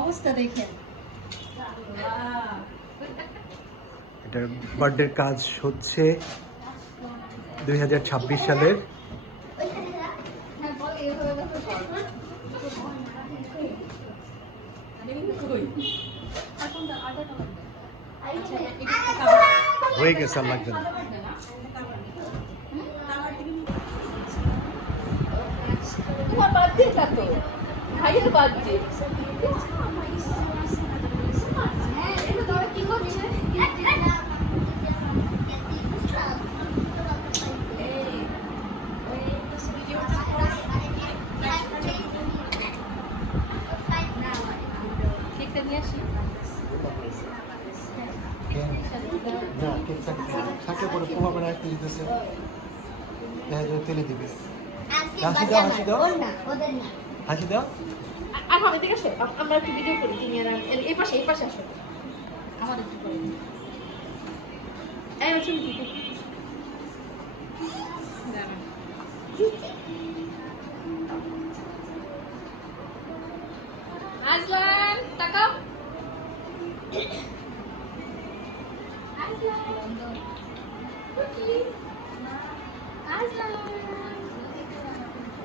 অবস্থা দেখেন। এটার বার্থডে কাজ হচ্ছে 2026 সালের। হয়ে গেছে, আর লাগবে না। তোমার বার্থডে তো ভাইয়ের বার্থডে। কি করছে? কেকটা নিয়ে আসি। না, কেক থাকে পরে পোলা বানা একটা দিতেছে, দেখা যায় তেলে দিবে। হাসি দাও, হাসি দাও, হাসি দাও। আর হবে, ঠিক আছে, আমরা একটু ভিডিও করি। তুমি আর এই পাশে আসো। আমাদের কি করে এই হচ্ছে কি আসলাম টাকা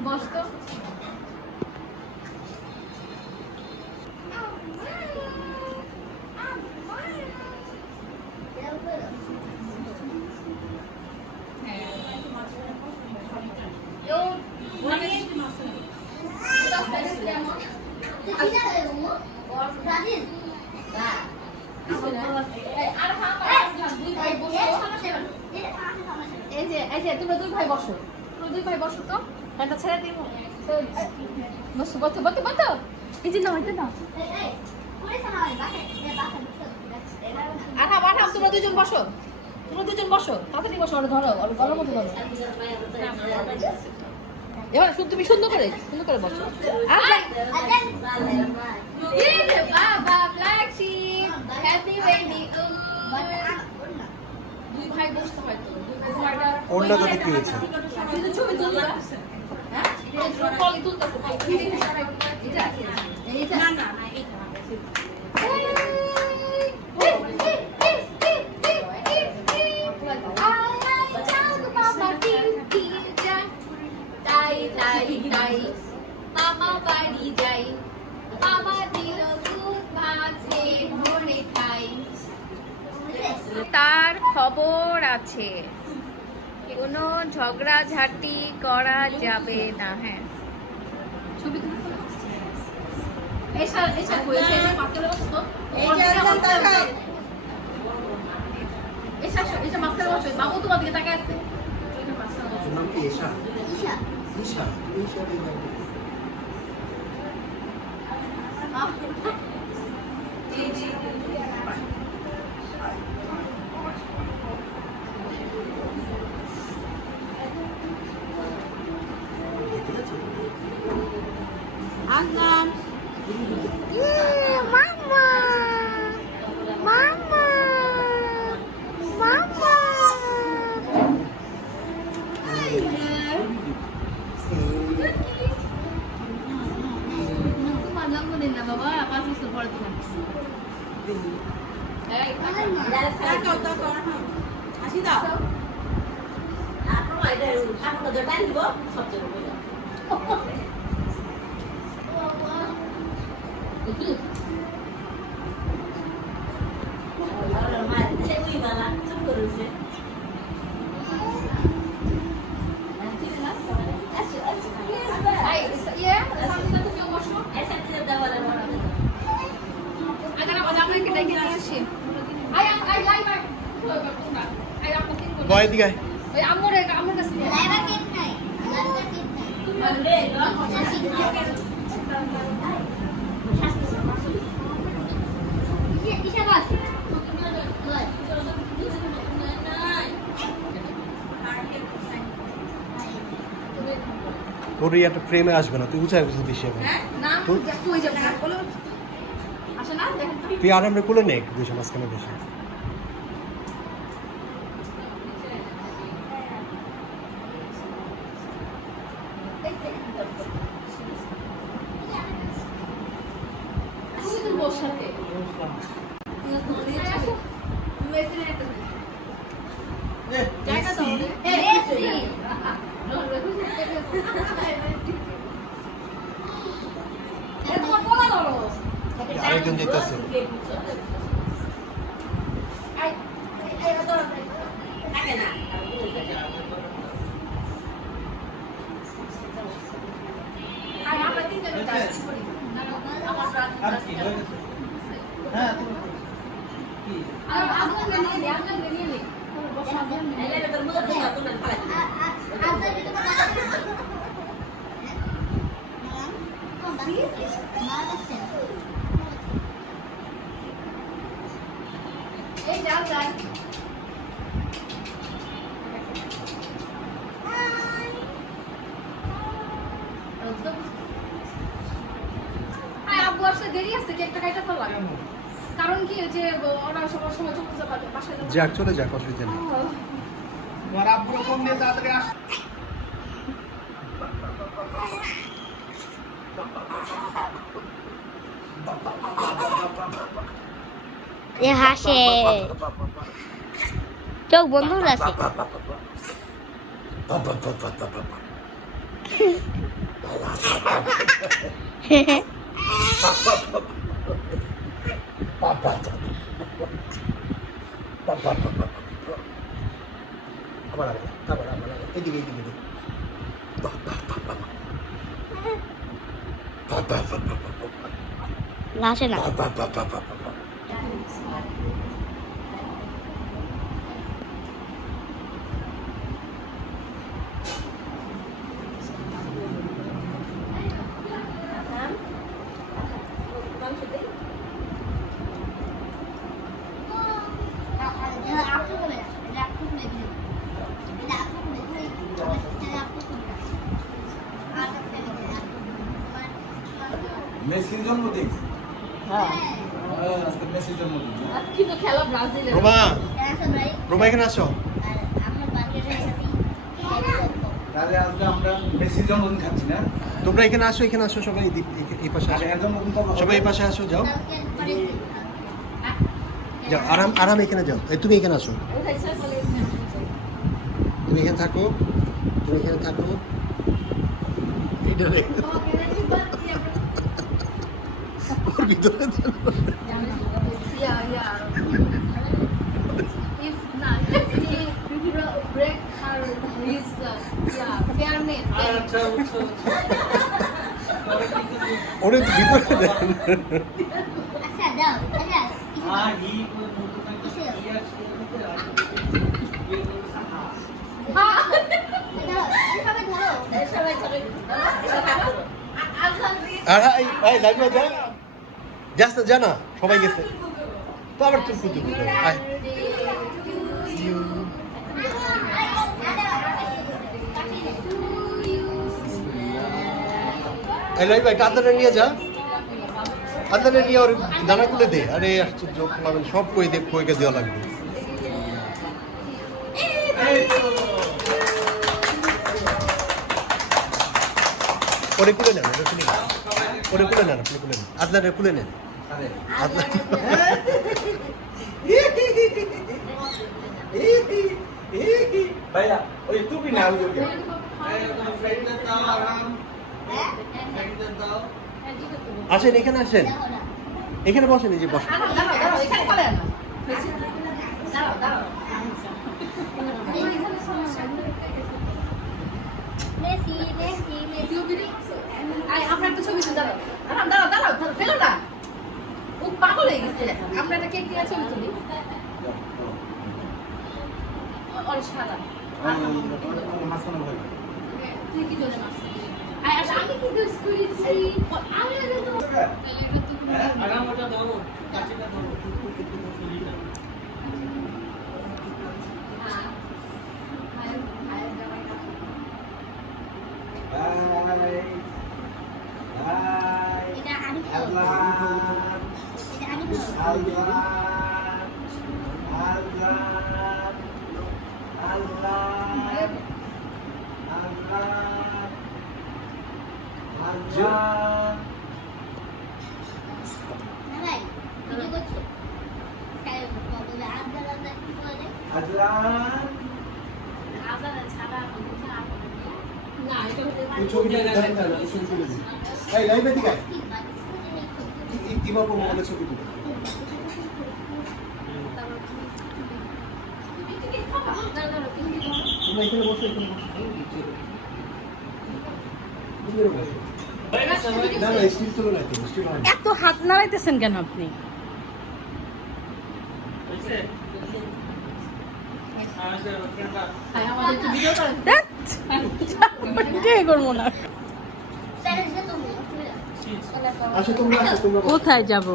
বস তো। তোমরা দুই ভাই বসো তো। একটা ছেড়ে দিব। বসো বসো বসো বসো। এই যে নাও, এটা নাও। আঠাম তোমরা দুজন বসো। তাড়াতাড়ি বসো। ওরা ধরো, ওর গলার মধ্যে ধরো। এবার তুমি সুন্দর করে বসো। বাবা ব্ল্যাক শিপ হ্যাপি ওয়েডিং। দুই ভাই বসতে হয় তো। ওরটা তাতে কি হয়েছে? ছবি তুলবা? হ্যাঁ, কলি তুলতেছে। এইটা না না এইটা। মামা বাড়ি যাই, মামা দিল দুধ ভাত ভরে খাই। তার খবর আছে, কোনো ঝগড়াঝাটি করা যাবে না। হ্যাঁ, ছবি তুলতে এসা হয়েছে। বাবু তোমার দিকে তাকায় আছে। Angam. Mama. বয় দিকে ওই আম্মুর কাছে লাইবা কেক নাই তোর একটা ফ্রেমে আসবে না, তুই উঁচাই বুঝতে বেশি হবে। তুই আর আমরা কুলে নেই বুঝে মাঝখানে বেশি। তুমি তো বস সাথে মেসির একটা জায়গা দাও মেসি তোমার বলা ধরো আরেকজন যেতেছে এই যাও যাই আব্বু আসলে দেরি আছে কেকটা কাইটা ফেলা কারণ কি যে ওরা সবার সময় চলতে যাবে বাসায় যাক চলে যাক অসুবিধা নেই তোমার আব্বু কম নিয়ে তাড়াতাড়ি আস এ হাসে চোখ বন্ধ হয়ে আছে আবার এদিকে এদিকে হাসে না মেসির জন্মদিন আজকে মেসির জন্মদিন কিন্তু খেলা ব্রাজিলের রোমা রোমা এখানে আসো তাহলে আজকে আমরা মেসির জন্মদিন খাচ্ছি না তোমরা এখানে আসো সবাই এই পাশে আগে আসো এর জন্মদিন কবে হবে? সবাই এই পাশে আসো যাও যাও আরাম আরাম এখানে যাও এই তুমি এখানে আসো তুমি এখানে থাকো এটা রে ওর ভিতরে if not he will break her his fairness আচ্ছা আচ্ছা ওরে ভিতরে দেন আচ্ছা দাও আচ্ছা আর হি কোন মুতো কাছে ইয়ার আর এই লাইভ যা যাস না জানা সবাই গেছে তো আবার তুই কুতু আয় এই লাইভ ভাই কাঁদারে নিয়ে যা কাঁদারে নিয়ে ওর দানা খুলে দে আরে আশ্চর্য মানে সব কইকে দেওয়া লাগবে ওরে খুলে নেন ওরে খুলে নেন আপনি খুলে নেন আদলারে খুলে নেন আদলা ভাইয়া ওই টুপি না ওই ওকে আসেন এখানে আসেন এখানে বসেন এই যে বসেন দাঁড়াও এখানে চলে না দাঁড়াও মেসি আমরা একটা ছবি তুলি দাঁড়াও ফেলো না ও পাগল হয়ে গেছে আমরা একটা কেক নিয়ে ছবি তুলি আর সাদা মাঝখানে ভাই তুই কি দোষ আচ্ছা আমি কি দোষ করেছি আমি আরামটা দাও কাচিটা দাও এটা আমি আজান না এটা হতে ওই ছবিটা দেখাই না, আমি ছবি তুলে দিই। এই লাইভে দিকে আয়। ইমা বাবু আমাদের ছবি তুলে। তোমরা এখানে বসো, এখানে বসো। তুমিও বসো। না না স্টিল তুলো না, স্টিল হয় না। এত হাত নাড়াইতেছেন কেন আপনি? আমাদের একটু ভিডিও করেন। এটাই করবো না। আসো তোমরা, আসো তোমরা বসো। কোথায় যাব?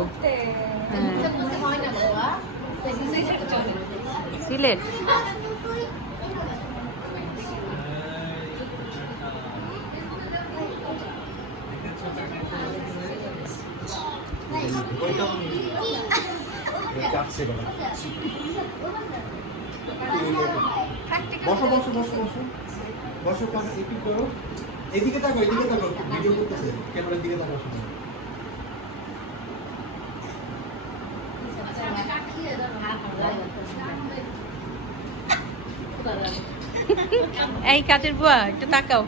বলতে হয় না বাবা। সিলেট। যাচ্ছে বাবা। বসো বসো বসো বসো বসো, কাকা একটু করো। এদিকে তাকাও, এদিকে তাকাও, ভিডিও করতেছে, ক্যামেরার দিকে তাকাও। এই কাজের বুয়া একটু তাকাও।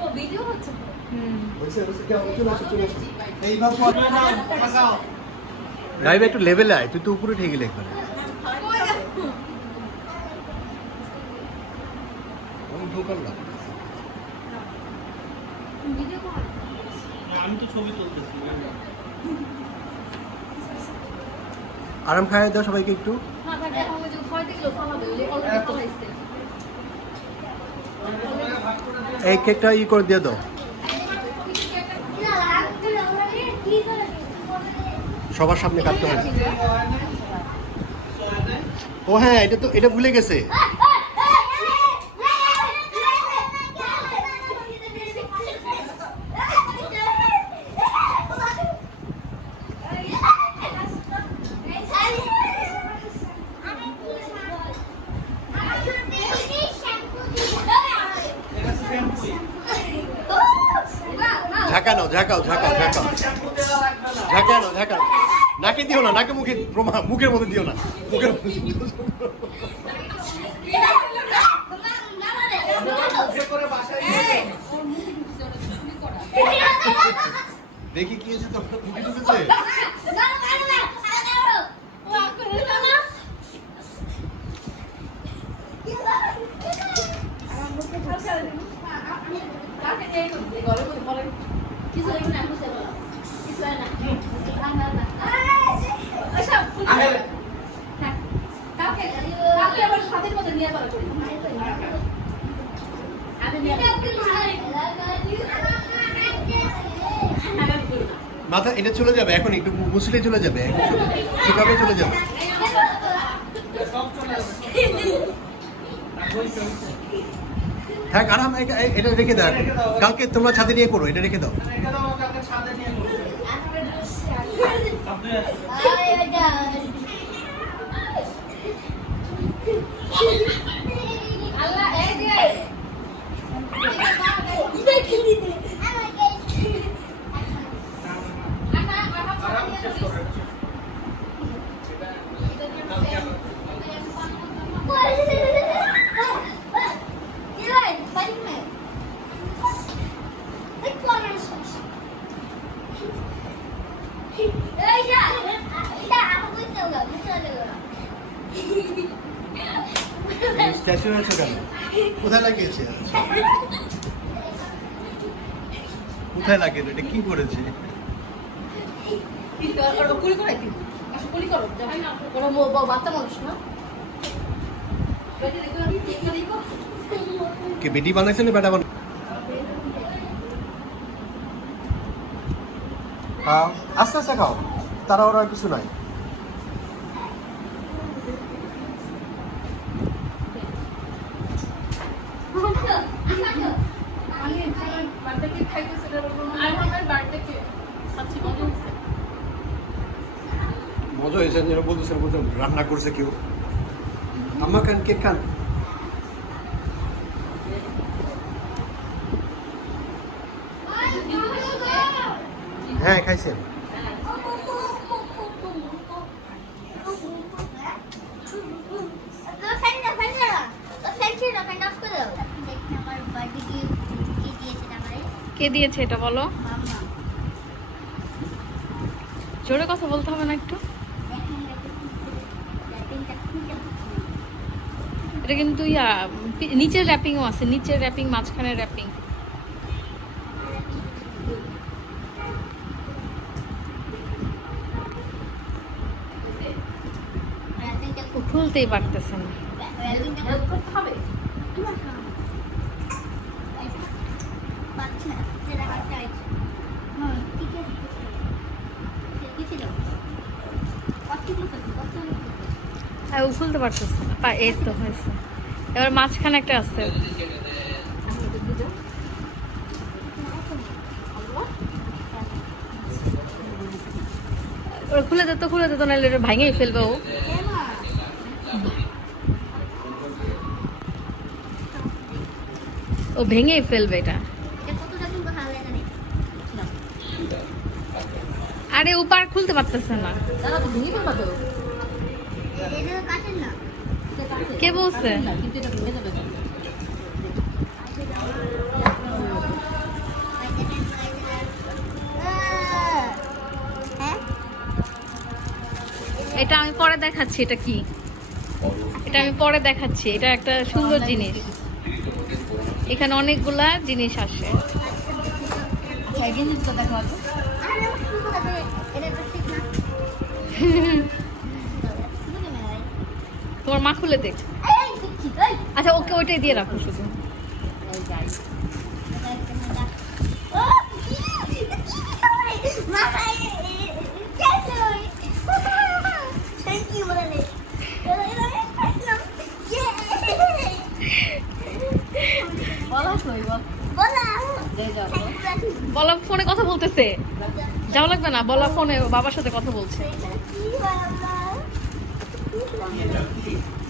ও ভিডিও হচ্ছে তো। বলছে বলছে কেউ চলে আসো, চলে আসো। এই ভাব তাকাও। লাইভে একটু লেভেলে আয়, তুই তো উপরে ঠিক গেলে একবারে। অন্ধকার লাগতেছে। ভিডিও করেন। আমি তো ছবি তুলতেছি। আরাম খাইয়ে দাও সবাইকে একটু। হ্যাঁ ভাই এখন ওই যে ছয়টা কিলো ফলাবে অলরেডি ফলাইছে। এই কেকটা ই করে দিয়ে দাও, সবার সামনে কাটতে হবে। ও হ্যাঁ, এটা তো এটা ভুলে গেছে। ঝাঁকানো, ঝাঁকাও, ঝাঁকাও, ঝাঁকাও, ঝাঁকানো, ঝাঁকানো। নাকে দিও না, নাকে মুখে, মুখের মধ্যে দিও না, মুখের মধ্যে দিও না। করে বাসায় গিয়ে দেখি কি হয়েছে, তোর মুখে ঢুকেছে। কাকে নিয়ে করতে ঘরে করে বলেন কিছু হইব না কিছু হইব না কিছু হয় না না না আচ্ছা হ্যাঁ কাকে আবার সাথের মধ্যে নিয়ে বলা করি আমি নিয়ে মাথা এটা চলে যাবে এখন, একটু মুছলে চলে যাবে, কিভাবে চলে যাবে। সব চলে যাবে। হ্যাঁ আরাম, এটা রেখে দাও, কালকে তোমরা ছাদে নিয়ে করো, এটা রেখে দাও। এটা তো আমার কাছে ছাদে নিয়ে করছে। আপনি আল্লাহ এই যে আরাম শেষ করে। স্ট্যাচু হয়েছে কেন? কোথায় লাগিয়েছে? কোথায় লাগিয়েছে? এটা কি করেছে? কুলি করাই দিন আসলে কুলি করো যাই না ওরা বাচ্চা মানুষ না বেটি দেখো দেখো দেখো কে বেটি বানাইছে না বেটা বানাই? হ্যাঁ আস্তে আস্তে খাও, তারা ওরা কিছু নাই। আমি বার্থডে কেক খাইতেছি আর আমার বার্থডে কেক সবচেয়ে মজা হচ্ছে মজা হয়েছে, যেন বলতেছেন বুঝলাম রান্না করছে কেউ। আম্মা খান, কেক খান। হ্যাঁ খাইছেন। কে দিয়েছে এটা বলো? মাম্মা। জোরে কথা বলতে হবে না একটু? এটা কিন্তু নিচের র্যাপিংও আছে, নিচের র্যাপিং, মাঝখানে র্যাপিং। খুলতেই পারতেছে না। হেল্প করতে হবে। ও খুলতে পারতেছে না। এই তো হয়েছে। এবার মাঝখানে একটা আছে। ওরা খুলে দিত, খুলে দিত, নাহলে এটা ভাঙেই ফেলবে ও। ও ভেঙেই ফেলবে এটা। আরে ও পার খুলতে পারতেছে না। দাদা তো ভেঙে ফেলবা তো। কে বলছে? কিন্তু এটা ভেঙে যাবে। এটা আমি পরে দেখাচ্ছি। এটা কি? এটা আমি পরে দেখাচ্ছি। এটা একটা সুন্দর জিনিস। এখানে অনেকগুলা জিনিস আসে। আচ্ছা এই জিনিসটা দেখো আগে। তোমার মা খুলে দেখ। আচ্ছা ওকে ওইটাই দিয়ে রাখো শুধু। বলো কই বল। দে যাও। বলা ফোনে কথা বলতেছে। যাওয়া লাগবে না, বলা ফোনে বাবার সাথে কথা বলছে।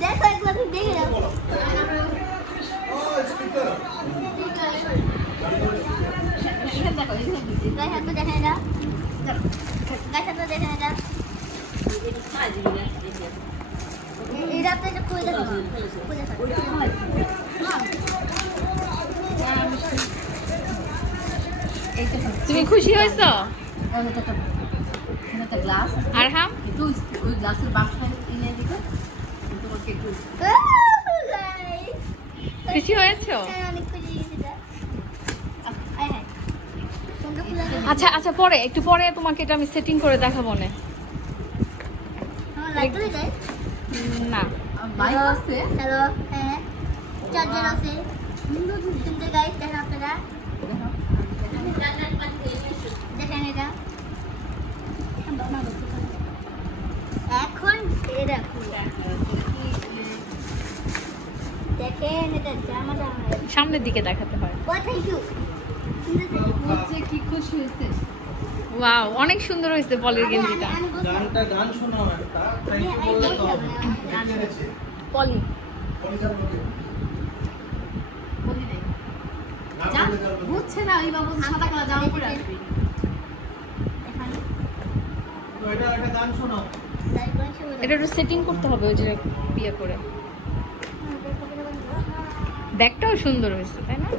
দেখো একবার দেখে যাও এখানে দেখো এখানে দিছি। গায়ে হাত দেখে যাও গায়ে হাত দেখে যাও এই রাতে এটা খুলে দেখো খুলে দেখো এইটা তুমি খুশি হয়েছো? একটা গ্লাস আর হাম একটু ওই গ্লাসের বাক্সটা কিনে দিতে তোমাকে একটু খুশি হয়েছো? অনেক খুশি হয়েছে আয় হায় সুন্দর খুলে আচ্ছা আচ্ছা, পরে একটু পরে তোমাকে এটা আমি সেটিং করে দেখাবো না। আমার লাইট চলে যায় না মাইক আছে। হ্যালো হ্যাঁ চার্জার আছে সুন্দর সুন্দর গাইড দেখেন আপনারা দেখেন এটা এখন এটা দেখেন এটা জামা জামা সামনের দিকে দেখাতে হয়। ও থ্যাংক ইউ হচ্ছে কি খুশি হয়েছে। ওয়াও, অনেক সুন্দর হয়েছে বলের গেঞ্জিটা। গান শোনাও একটা, তাই বললে তো হবে। কে দিয়েছে? পলি বলি নাই যা বুঝছে না ওই বাবু সাদা কালো জামা পরে আসবে। তো এটা একটা গান শোনাও। এটা একটু সেটিং করতে হবে ওই যে বিয়ে করে। ব্যাগটাও সুন্দর হয়েছে তাই না?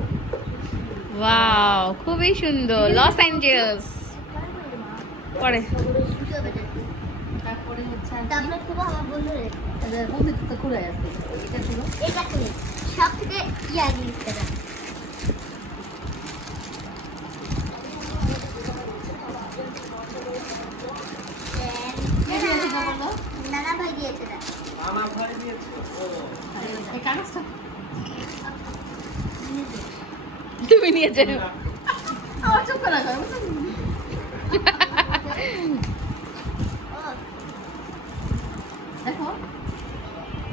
ওয়াও, খুবই সুন্দর। লস অ্যাঞ্জেলস পরে তারপরে হচ্ছে তারপরে খুব আমার বন্ধু রে বন্ধু তো খুলে আছে। এটা ছিল এটা খুলে সব থেকে ইয়া জিনিসটা কি দিয়েছে বলো। নানা ভাই দিয়েছে না মামা ভাই দিয়েছে। ও এই কাগজটা তুমি নিয়ে যাও। আমার চোখ করা যায় বুঝছো। ও দেখো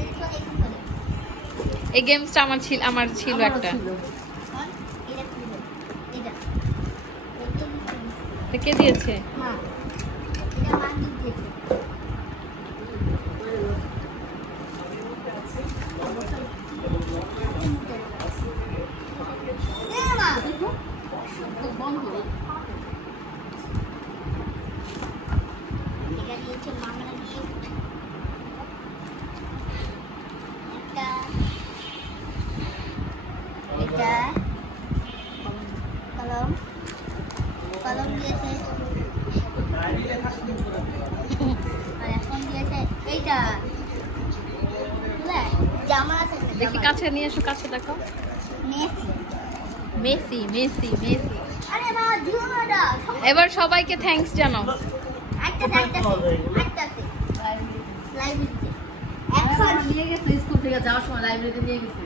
এটা একটু করে এই গেমসটা আমার ছিল আমারও একটা। ছিল। এটা খুলে এটা এটা কে দিয়েছে? মা এটা মা দিয়েছে দেখো তো বন্ধ। এটা দিয়েছে মামা গিফট এটা এটা কলম দিয়েছে ডায়েরি লেখা শুরু করে দিও। আর এখন দিয়েছে এইটা বুঝলে জামা আছে দেখি কাছে নিয়ে এসো, কাছে দেখো। Messi Messi Messi Messi. আরে বাবা দিও না এটা এবার সবাইকে থ্যাঙ্কস জানাও। একটা আছে লাইব্রেরিতে এখন নিয়ে গেছে স্কুল থেকে যাওয়ার সময় লাইব্রেরিতে নিয়ে গেছে।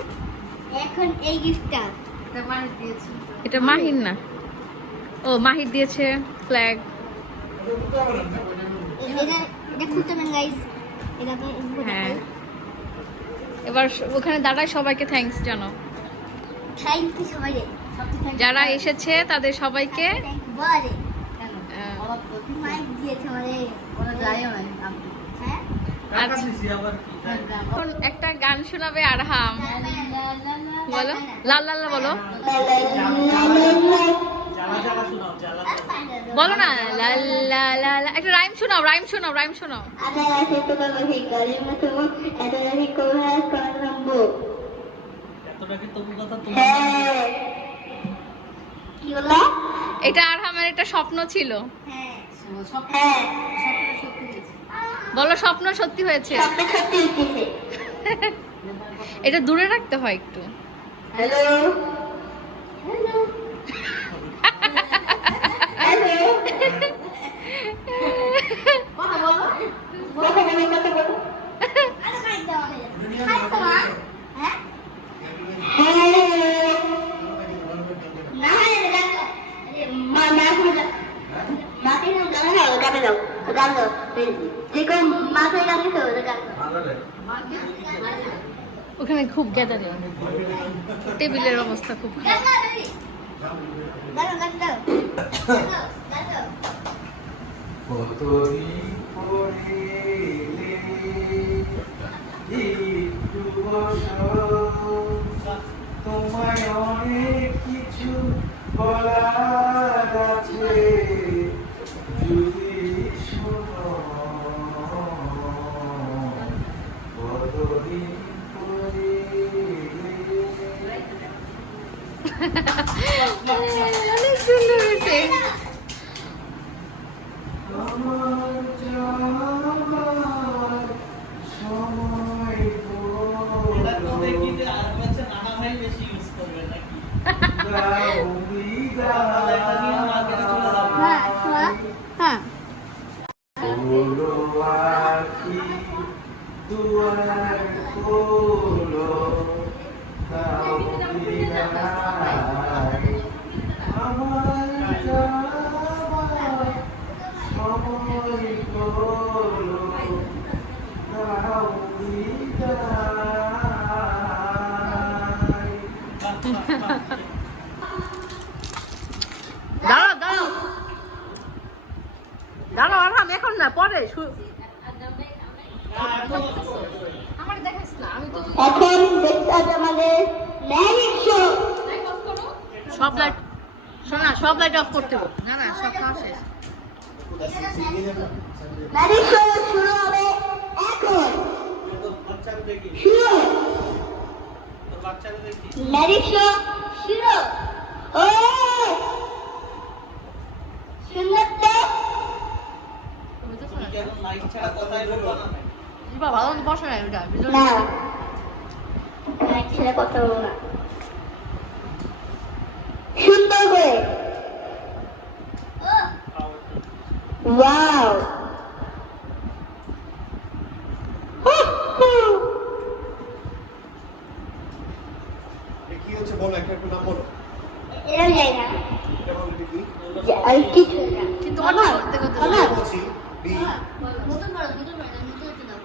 এখন এই গিফটটা এটা মানে দিয়েছি। এটা মাহির না, ও মাহির দিয়েছে ফ্ল্যাগ। এটা খুলতে পারেন গাইস এটা তো হ্যাঁ, এবার ওখানে দাঁড়ায় সবাইকে থ্যাঙ্কস জানাও। থ্যাংক ইউ সবাই যারা এসেছে তাদের সবাইকে বারে আহ, আমার তো মাইক দিয়েছে আমারে ওরা যায়ও না আনতে। হ্যাঁ টাকা দিছি আবার কি তাই? এখন একটা গান শোনাবে আরহাম। লা লা লা লা। বলো লাল লাল বলো, জ্বালা জ্বালা শোনাও, জ্বালা জ্বালা। বলো না লা লা লা লা। একটা রাইম শোনাও, রাইম শোনাও, রাইম শোনাও। এতটা কি তবু কথা তোমার কি বললা এটা আরহামের একটা স্বপ্ন ছিল। হ্যাঁ স্বপ্নটা সত্যি হয়েছে। বলো স্বপ্ন সত্যি হয়েছে। সত্যি হচ্ছে এটা দূরে রাখতে হয় একটু। হ্যালো হ্যালো হ্যালো কথা বলো। কথা বলো আরে মাইক দাও হাই তোমা হ্যাঁ না রে দেখো মা না শুনে মাকে না জানা না গাবে দাও গান দাও যে কোন মাকে গান দিছো গান ভালো রে। ওখানে খুব গ্যাদারিং, টেবিলের অবস্থা খুব গান খারাপ। দাও গান দাও গান দাও কতদিন পরে একটু বসো, তোমায় অনেক কিছু বলার আছে, যদি শোনো। কতদিন পরে অনেক সুন্দর হয়েছে। আমার যাওয়ার সময় এটা তো দেখি যে আর বলছে নানা ভাই বেশি ইউজ করবে নাকি এটা নিয়ে মার্কেটে চলে যাবে। হ্যাঁ শোনা হ্যাঁ বলো আখি দুয়ার খোলো, দাও বিদায় আমার যাওয়ার সময় হলো, দাও বিদায়। দাঁড়াও দাঁড়াও দাঁড়াও আরহাম, এখন না পরে আমার দেখাস না, আমি তো এখন দেখতে হবে আমাদের ম্যাজিক শো সব লাইট শোনা, সব লাইট অফ করতে হবে। না না সব খাওয়া শেষ। ম্যাজিক শো শুরু হবে এখন বাচ্চারা দেখি, শুরু বাচ্চারা দেখি। ম্যাজিক শো শুরু ও সুন্দর তো তুমি তো শোনা কেমন লাইট ছাড়া কথাই বলবো না। ভালো মতো বসো না ওটা না ছেলে কথা বলবো না সুন্দর করে ওয়াও কি হচ্ছে বলো, একটা একটু নাম বলো। এরকম যাই না এটা বলো দেখি। আর কিছু না কিন্তু আমার করতে করতে আমার বলছি বি বোতল বড় বোতল বড় নিতে হতে দাও